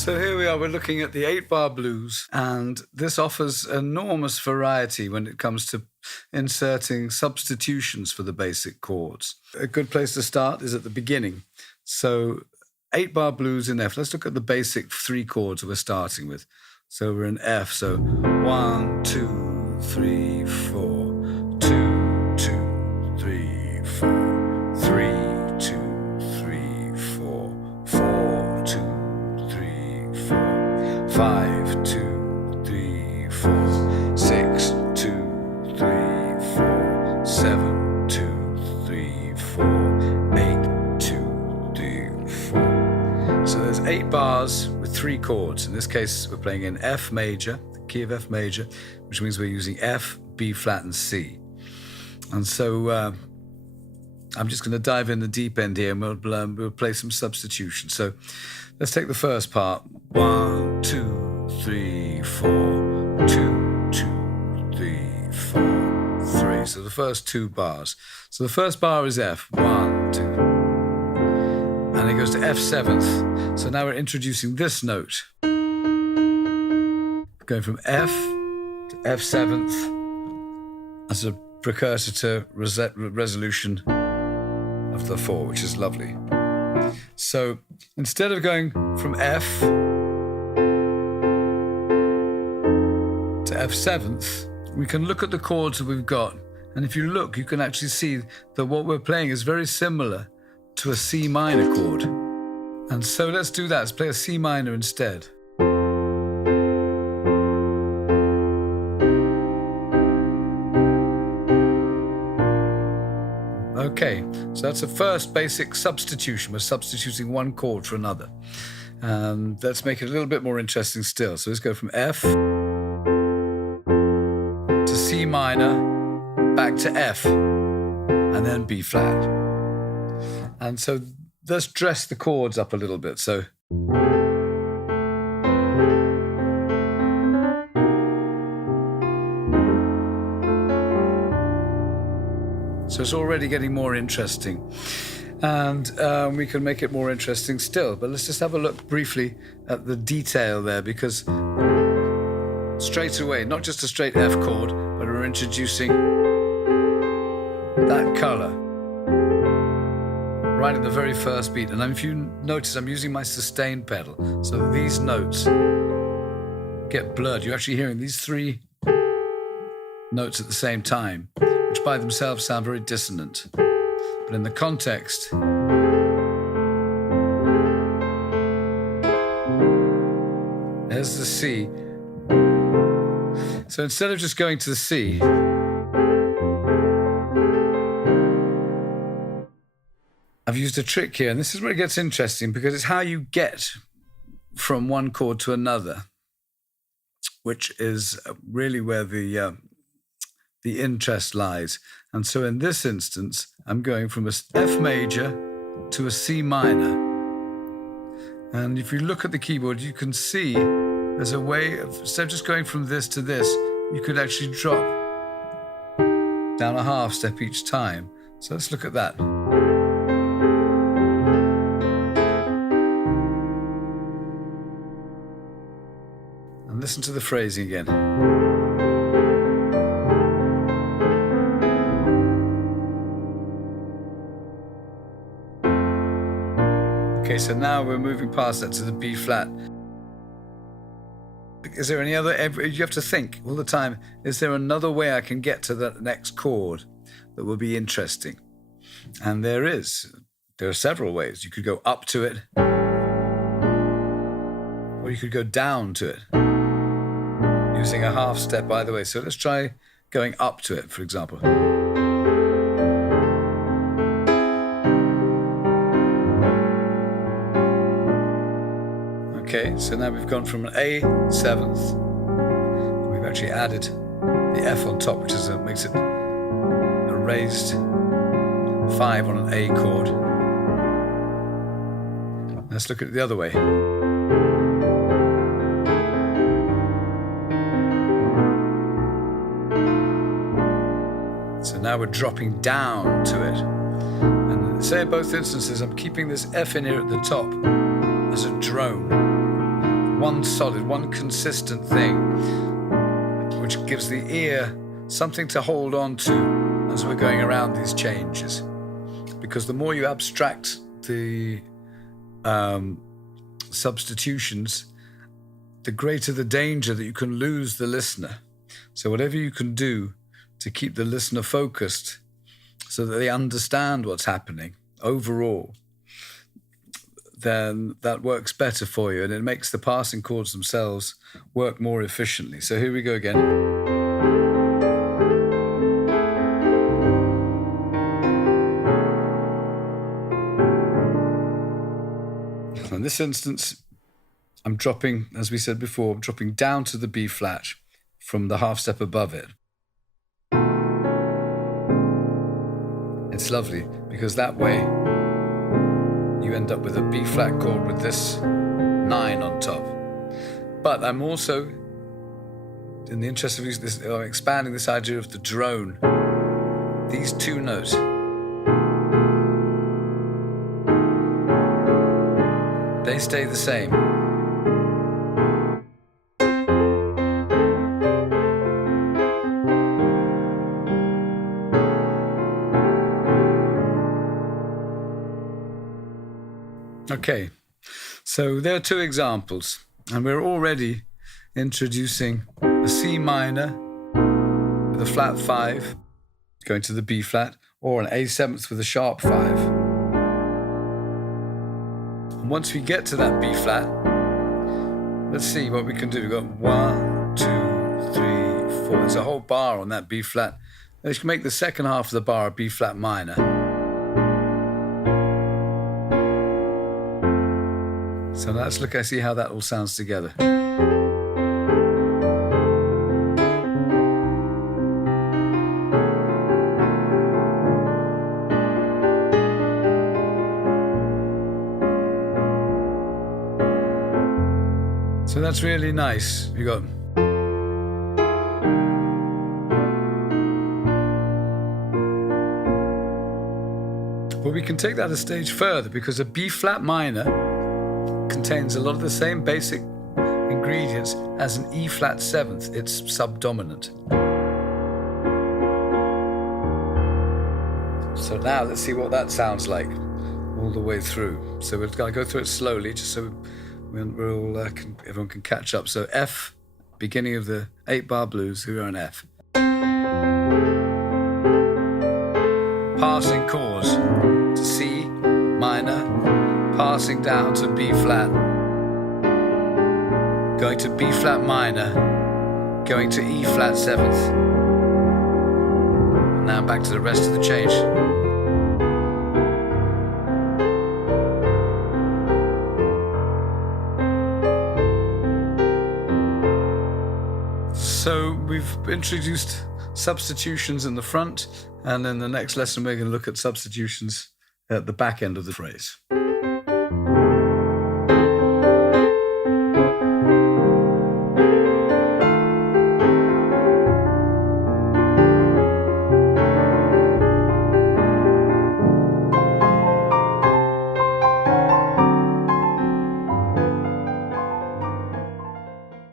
So here we are, we're looking at the 8-bar blues, and this offers enormous variety when it comes to inserting substitutions for the basic chords. A good place to start is at the beginning. So 8-bar blues in F. Let's look at the basic 3 chords we're starting with. So we're in F, so 1, 2, 3, 4, 2, 2, 3, 4, 3, 2, 3, 4, 4, 2, 3, 4, 5, 2, 3, 4, 6, 2, 3, 4, 7, 2, 3, 4, 8, 2, 3, 4. So there's 8 bars with 3 chords. In this case, we're playing in F major, the key of F major, which means we're using F, B flat, and C. And so I'm just going to dive in the deep end here, and we'll play some substitution. So let's take the first part. 1, 2, 3, 4, 2, 2, 3, 4, 3. So the first 2 bars. So the first bar is F, 1, 2. And it goes to F 7th. So now we're introducing this note. Going from F to F 7th as a precursor to resolution of the 4, which is lovely. So instead of going from F to F 7th, we can look at the chords that we've got. And if you look, you can actually see that what we're playing is very similar to a C minor chord. And so let's do that. Let's play a C minor instead. Okay, so that's the first basic substitution. We're substituting one chord for another. Let's make it a little bit more interesting still. So let's go from F to C minor, back to F, and then B flat. And so let's dress the chords up a little bit. So it's already getting more interesting. And we can make it more interesting still. But let's just have a look briefly at the detail there, because straight away, not just a straight F chord, but we're introducing that color right at the very first beat. And if you notice, I'm using my sustain pedal, so these notes get blurred. You're actually hearing these 3 notes at the same time, which by themselves sound very dissonant. But in the context, there's the C. So instead of just going to the C, I've used a trick here, and this is where it gets interesting, because it's how you get from one chord to another, which is really where the interest lies. And so in this instance, I'm going from a F major to a C minor. And if you look at the keyboard, you can see there's a way of, instead of just going from this to this, you could actually drop down a half step each time. So let's look at that. And listen to the phrasing again. Okay, so now we're moving past that to the B flat. Is there any other, you have to think all the time, is there another way I can get to that next chord that will be interesting? And there is. There are several ways. You could go up to it, or you could go down to it, using a half step either way. So let's try going up to it, for example. Okay, so now we've gone from an A 7th. We've actually added the F on top, which makes it a raised 5 on an A chord. Let's look at it the other way. So now we're dropping down to it. And say in both instances, I'm keeping this F in here at the top as a drone. one solid, one consistent thing, which gives the ear something to hold on to as we're going around these changes. Because the more you abstract the substitutions, the greater the danger that you can lose the listener. So whatever you can do to keep the listener focused so that they understand what's happening overall, then that works better for you, and it makes the passing chords themselves work more efficiently. So here we go again. In this instance, I'm dropping, as we said before, I'm dropping down to the B flat from the half step above it. It's lovely because that way you end up with a B flat chord with this 9 on top. But I'm also, in the interest of using this, expanding this idea of the drone. These two notes, they stay the same. Okay, so there are two examples, and we're already introducing a C minor with a flat 5 going to the B flat, or an A7 with a sharp 5. And once we get to that B flat, let's see what we can do. We've got 1, 2, 3, 4. There's a whole bar on that B flat. Let's make the second half of the bar a B flat minor. So let's look and see how that all sounds together. So that's really nice. You got. But we can take that a stage further, because a B flat minor contains a lot of the same basic ingredients as an E flat 7th. It's subdominant. So now let's see what that sounds like all the way through. So we're going to go through it slowly, just so everyone can catch up. So F, beginning of the 8-bar blues, we're on F. Passing chords to C minor, passing down to B flat, going to B flat minor, going to E flat 7th. Now back to the rest of the change. So we've introduced substitutions in the front, and in the next lesson we're going to look at substitutions at the back end of the phrase.